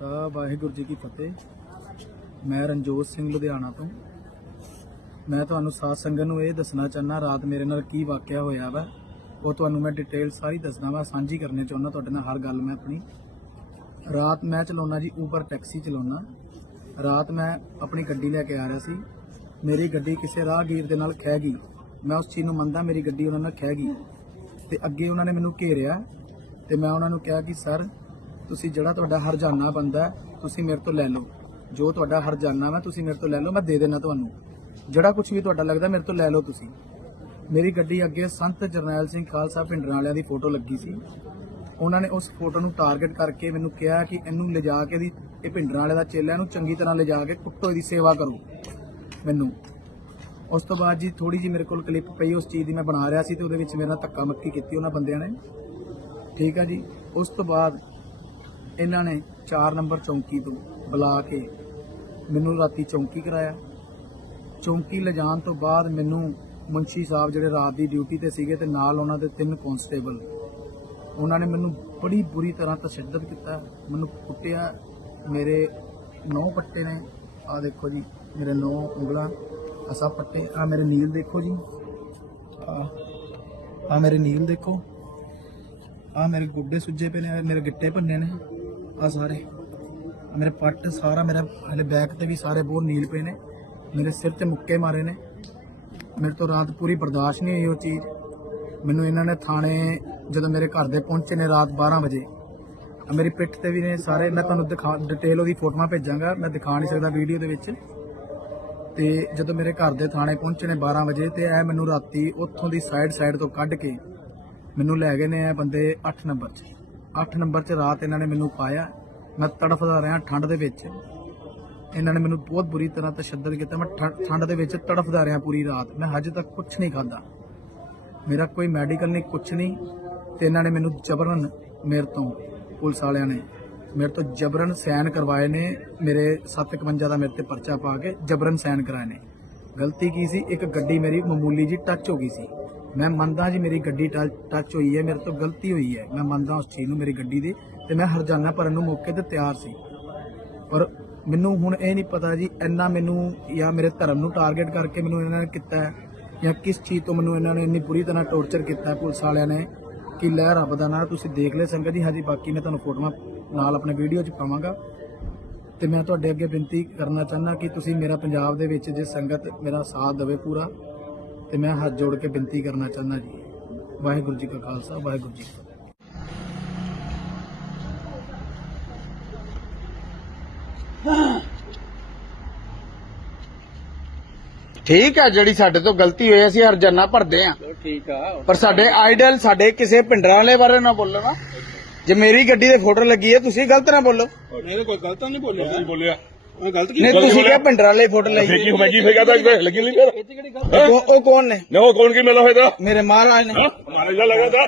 ਖਾਲਸਾ ਵਾਹਿਗੁਰੂ ਜੀ ਕੀ ਫਤਿਹ। ਮੈਂ ਰਣਜੋਤ ਸਿੰਘ ਲੁਧਿਆਣਾ ਤੋਂ। ਮੈਂ ਤੁਹਾਨੂੰ ਸਾਧ ਸੰਗਤ ਨੂੰ ਇਹ ਦੱਸਣਾ ਚਾਹਨਾ ਰਾਤ ਮੇਰੇ ਨਾਲ ਕੀ ਵਾਕਿਆ ਹੋਇਆ ਵਾ, ਉਹ ਤੁਹਾਨੂੰ ਮੈਂ ਡਿਟੇਲ ਸਾਰੀ ਦੱਸਣਾ ਵਾ, ਸਾਂਝੀ ਕਰਨੇ ਚਾਹੁੰਦਾ ਤੁਹਾਡੇ ਨਾਲ ਹਰ ਗੱਲ ਮੈਂ ਆਪਣੀ। ਰਾਤ ਮੈਂ ਚਲਾਉਣਾ ਜੀ ਉਬਰ ਟੈਕਸੀ ਚਲਾਉਣਾ। ਰਾਤ ਮੈਂ ਆਪਣੀ ਗੱਡੀ ਲੈ ਕੇ ਆ ਰਿਹਾ ਸੀ। ਮੇਰੀ ਗੱਡੀ ਕਿਸੇ ਰਾਹਗੀਰ ਦੇ ਨਾਲ ਖਹਿ ਗਈ। ਮੈਂ ਉਸ ਚੀਜ਼ ਨੂੰ ਮੰਨਦਾ, ਮੇਰੀ ਗੱਡੀ ਉਹਨਾਂ ਨਾਲ ਖਹਿ ਗਈ। ਤੇ ਅੱਗੇ ਉਹਨਾਂ ਨੇ ਮੈਨੂੰ ਘੇਰਿਆ ਤੇ ਮੈਂ ਉਹਨਾਂ ਨੂੰ ਕਿਹਾ ਕਿ, ਸਰ ਤੁਸੀਂ ਜਿਹੜਾ ਤੁਹਾਡਾ ਹਰਜਾਨਾ ਬੰਦਾ ਤੁਸੀਂ ਮੇਰੇ ਤੋਂ ਲੈ ਲਓ। ਜੋ ਤੁਹਾਡਾ ਹਰਜਾਨਾ ਮੈਂ ਤੁਸੀਂ ਮੇਰੇ ਤੋਂ ਲੈ ਲਓ, ਮੈਂ ਦੇ ਦੇਣਾ ਤੁਹਾਨੂੰ। ਜਿਹੜਾ ਕੁਝ ਵੀ ਤੁਹਾਡਾ ਲੱਗਦਾ, ਮੇਰੇ ਤੋਂ ਲੈ ਲਓ ਤੁਸੀਂ। ਮੇਰੀ ਗੱਡੀ ਅੱਗੇ ਸੰਤ ਜਰਨੈਲ ਸਿੰਘ ਖਾਲਸਾ ਭਿੰਡਰਾਂ ਵਾਲਿਆਂ ਦੀ ਫੋਟੋ ਲੱਗੀ ਸੀ। ਉਹਨਾਂ ਨੇ ਉਸ ਫੋਟੋ ਨੂੰ ਟਾਰਗੇਟ ਕਰਕੇ ਮੈਨੂੰ ਕਿਹਾ ਕਿ ਇਹਨੂੰ ਲਿਜਾ ਕੇ ਦੀ, ਇਹ ਭਿੰਡਰਾਂ ਵਾਲੇ ਦਾ ਚੇਲਾ, ਇਹਨੂੰ ਚੰਗੀ ਤਰ੍ਹਾਂ ਲਿਜਾ ਕੇ ਕੁੱਟੋ ਇਹਦੀ ਸੇਵਾ ਕਰੋ। ਮੈਨੂੰ। ਉਸ ਤੋਂ ਬਾਅਦ ਜੀ ਥੋੜੀ ਜੀ ਮੇਰੇ ਕੋਲ ਕਲਿੱਪ ਪਈ, ਉਸ ਚੀਜ਼ ਦੀ ਮੈਂ ਬਣਾ ਰਿਹਾ ਸੀ ਤੇ ਉਹਦੇ ਵਿੱਚ ਮੇਰਾ ਧੱਕਾ ਮੱਕੀ ਕੀਤੀ ਉਹਨਾਂ ਬੰਦਿਆਂ ਨੇ। ਠੀਕ ਆ ਜੀ। ਉਸ ਤੋਂ ਬਾਅਦ ਇਹਨਾਂ ਨੇ 4 ਨੰਬਰ ਚੌਂਕੀ ਤੋਂ ਬੁਲਾ ਕੇ ਮੈਨੂੰ ਰਾਤੀ ਚੌਂਕੀ ਕਰਾਇਆ। ਚੌਂਕੀ ਲਿਜਾਣ ਤੋਂ ਬਾਅਦ ਮੈਨੂੰ ਮੁੰਸ਼ੀ ਸਾਹਿਬ ਜਿਹੜੇ ਰਾਤ ਦੀ ਡਿਊਟੀ ਤੇ ਸੀਗੇ ਤੇ ਨਾਲ ਉਹਨਾਂ ਦੇ ਤਿੰਨ ਕਨਸਟੇਬਲ ਉਹਨਾਂ ਨੇ ਮੈਨੂੰ ਬੜੀ ਬੁਰੀ ਤਰ੍ਹਾਂ ਤਸ਼ੱਦਦ ਕੀਤਾ। ਮੈਨੂੰ ਕੁੱਟਿਆ। ਮੇਰੇ ਨੌ ਪੱਟੇ ਨੇ। ਆ ਦੇਖੋ ਜੀ, ਮੇਰੇ ਨੌ ਉਂਗਲਾਂ ਅਸਾ ਪੱਟੇ। ਆ ਮੇਰੇ ਨੀਲ ਦੇਖੋ ਜੀ। ਆ ਆ ਮੇਰੇ ਨੀਲ ਦੇਖੋ। ਆ ਮੇਰੇ ਗੁੱਡੇ ਸੁੱਜੇ ਪਏ ਨੇ ਮੇਰੇ ਗਿੱਟੇ ਭੰਨੇ ਨੇ। ਆ ਸਾਰੇ। ਮੇਰੇ ਪੱਟ ਸਾਰਾ ਮੇਰਾ ਹਲੇ ਬੈਕ ਤੇ ਵੀ ਸਾਰੇ ਬਹੁਤ ਨੀਲ ਪਏ ਨੇ। ਮੇਰੇ ਸਿਰ ਤੇ ਮੁੱਕੇ ਮਾਰੇ ਨੇ। ਮੇਰੇ ਤੋਂ ਰਾਤ ਪੂਰੀ ਬਰਦਾਸ਼ਤ ਨਹੀਂ ਹੋਈ ਉਹ ਚੀਜ਼। ਮੈਨੂੰ ਇਹਨਾਂ ਨੇ ਥਾਣੇ ਜਦੋਂ ਮੇਰੇ ਘਰ ਦੇ ਪਹੁੰਚੇ ਨੇ ਰਾਤ 12 ਵਜੇ। ਮੇਰੀ ਪਿੱਠ ਤੇ ਵੀ ਨੇ ਸਾਰੇ। ਮੈਂ ਤੁਹਾਨੂੰ ਦਿਖਾ ਡਿਟੇਲ ਉਹਦੀ ਫੋਟੋਆਂ ਭੇਜਾਂਗਾ। ਮੈਂ ਦਿਖਾ ਨਹੀਂ ਸਕਦਾ ਵੀਡੀਓ ਦੇ ਵਿੱਚ। ਤੇ ਜਦੋਂ ਮੇਰੇ ਘਰ ਦੇ ਥਾਣੇ ਪਹੁੰਚੇ ਨੇ 12 ਵਜੇ ਤੇ ਇਹ ਮੈਨੂੰ ਰਾਤੀ ਉੱਥੋਂ ਦੀ ਸਾਈਡ ਸਾਈਡ ਤੋਂ ਕੱਢ ਕੇ ਮੈਨੂੰ ਲੈ ਗਏ ਨੇ ਇਹ ਬੰਦੇ 8 ਨੰਬਰ 'ਚ। 8 ਨੰਬਰ 'ਚ ਰਾਤ ਇਹਨਾਂ ਨੇ ਮੈਨੂੰ ਪਾਇਆ। ਮੈਂ ਤੜਫਦਾ ਰਿਹਾ ਠੰਡ ਦੇ ਵਿੱਚ। ਇਹਨਾਂ ਨੇ ਮੈਨੂੰ ਬਹੁਤ ਬੁਰੀ ਤਰ੍ਹਾਂ ਤਸ਼ੱਦਦ ਕੀਤਾ। ਮੈਂ ਠ- ਠੰਡ ਦੇ ਵਿੱਚ ਤੜਫਦਾ ਰਿਹਾ ਪੂਰੀ ਰਾਤ। ਮੈਂ ਹਜੇ ਤੱਕ ਕੁਝ ਨਹੀਂ ਖਾਦਾ ਮੇਰਾ ਕੋਈ ਮੈਡੀਕਲ ਨਹੀਂ ਕੁਝ ਨਹੀਂ। ਤੇ ਇਹਨਾਂ ਨੇ ਮੈਨੂੰ ਜਬਰਨ ਮੇਰੇ ਤੋਂ, ਪੁਲਿਸ ਵਾਲਿਆਂ ਨੇ ਮੇਰੇ ਤੋਂ ਜਬਰਨ ਸਾਈਨ ਕਰਵਾਏ ਨੇ। ਮੇਰੇ 751 ਦਾ ਮੇਰੇ ਤੇ ਪਰਚਾ ਪਾ ਕੇ ਜਬਰਨ ਸਾਈਨ ਕਰਾਏ ਨੇ। ਗਲਤੀ ਕੀ ਸੀ? ਇੱਕ ਗੱਡੀ ਮੇਰੀ ਮਾਮੂਲੀ ਜੀ ਟੱਚ ਹੋ ਗਈ ਸੀ। ਮੈਂ ਮੰਨਦਾ ਜੀ ਮੇਰੀ ਗੱਡੀ ਟੱਚ ਹੋਈ ਹੈ, ਮੇਰੇ ਤੋਂ ਗਲਤੀ ਹੋਈ ਹੈ। ਮੈਂ ਮੰਨਦਾ ਉਸ ਚੀਜ਼ ਨੂੰ ਮੇਰੀ ਗੱਡੀ ਦੀ ਤੇ ਮੈਂ ਹਰਜਾਨਾ ਭਰਨ ਨੂੰ ਮੌਕੇ ਤੇ ਤਿਆਰ ਸੀ। ਪਰ ਮੈਨੂੰ ਹੁਣ ਇਹ ਨਹੀਂ ਪਤਾ ਜੀ, ਇੰਨਾ ਮੈਨੂੰ ਜਾਂ ਮੇਰੇ ਧਰਮ ਨੂੰ ਟਾਰਗੇਟ ਕਰਕੇ ਮੈਨੂੰ ਇਹਨਾਂ ਨੇ ਕੀਤਾ ਹੈ, ਜਾਂ ਕਿਸ ਚੀਜ਼ ਤੋਂ ਮੈਨੂੰ ਇਹਨਾਂ ਨੇ ਇੰਨੀ ਬੁਰੀ ਤਰ੍ਹਾਂ ਟੌਰਚਰ ਕੀਤਾ ਪੁਲਿਸ ਵਾਲਿਆਂ ਨੇ, ਕਿ ਲੈ ਰੱਬ ਦਾ ਨਾਂ ਤੁਸੀਂ ਦੇਖ ਲੈ ਸੰਗਤ ਜੀ। ਹਾਂਜੀ, ਬਾਕੀ ਮੈਂ ਤੁਹਾਨੂੰ ਫੋਟੋਆਂ ਨਾਲ ਆਪਣੇ ਵੀਡੀਓ 'ਚ ਪਾਵਾਂਗਾ। ਤੇ ਮੈਂ ਤੁਹਾਡੇ ਅੱਗੇ ਬੇਨਤੀ ਕਰਨਾ ਚਾਹੁੰਦਾ ਕਿ ਤੁਸੀਂ ਮੇਰਾ ਪੰਜਾਬ ਦੇ ਵਿੱਚ ਜੇ ਸੰਗਤ ਮੇਰਾ ਸਾਥ ਦੇਵੇ ਪੂਰਾ ਤੇ ਮੈਂ ਹੱਥ ਜੋੜ ਕੇ ਬੇਨਤੀ ਕਰਨਾ ਚਾਹੁੰਦਾ ਜੀ। ਵਾਹਿਗੁਰੂ ਜੀ ਕਾ ਖਾਲਸਾ ਵਾਹਿਗੁਰੂ ਜੀ ਕੀ ਫਤਿਹ। ਠੀਕ ਹੈ ਜਿਹੜੀ ਸਾਡੇ ਤੋਂ ਗਲਤੀ ਹੋਈ ਅਸੀਂ ਹਰਜਾਨਾ ਭਰਦੇ ਆ। ਠੀਕ ਆ ਪਰ ਸਾਡੇ ਆਈਡਲ ਸਾਡੇ ਕਿਸੇ ਪਿੰਡਰਾਂ ਵਾਲੇ ਬਾਰੇ ਨਾ ਬੋਲੋ ਨਾ। ਜੇ ਮੇਰੀ ਗੱਡੀ ਦੇ ਫੋਟੋ ਲੱਗੀ ਹੈ ਤੁਸੀਂ ਗਲਤ ਨਾ ਬੋਲੋ। ਨਹੀਂ ਕੋਈ ਗਲਤ ਨਹੀਂ ਬੋਲਿਆ। ਨਹੀਂ ਬੋਲਿਆ। ਮੈਂ ਗਲਤ ਕੀ ਨਹੀਂ ਤੁਸੀਂ ਕਿਹਾ ਪਿੰਡਰਾਂ ਵਾਲੇ ਫੋਟੋ ਲਈ। ਫੇਕੀ ਮੈਂ ਕੀ ਫੇਕਾ ਤਾਂ ਲੱਗੀ ਨਹੀਂ ਫਿਰ? ਕਿਹੜੀ ਗਲਤ ਉਹ ਕੌਣ- ਉਹ ਕੌਣ ਨੇ? ਨਾ ਉਹ ਕੌਣ ਕੀ ਮਿਲਾ ਹੋਇਆ ਤਾਂ? ਮੇਰੇ ਮਹਾਰਾਜ ਨੇ। ਹਮਾਰੇ ਜਾ ਲਗਾ था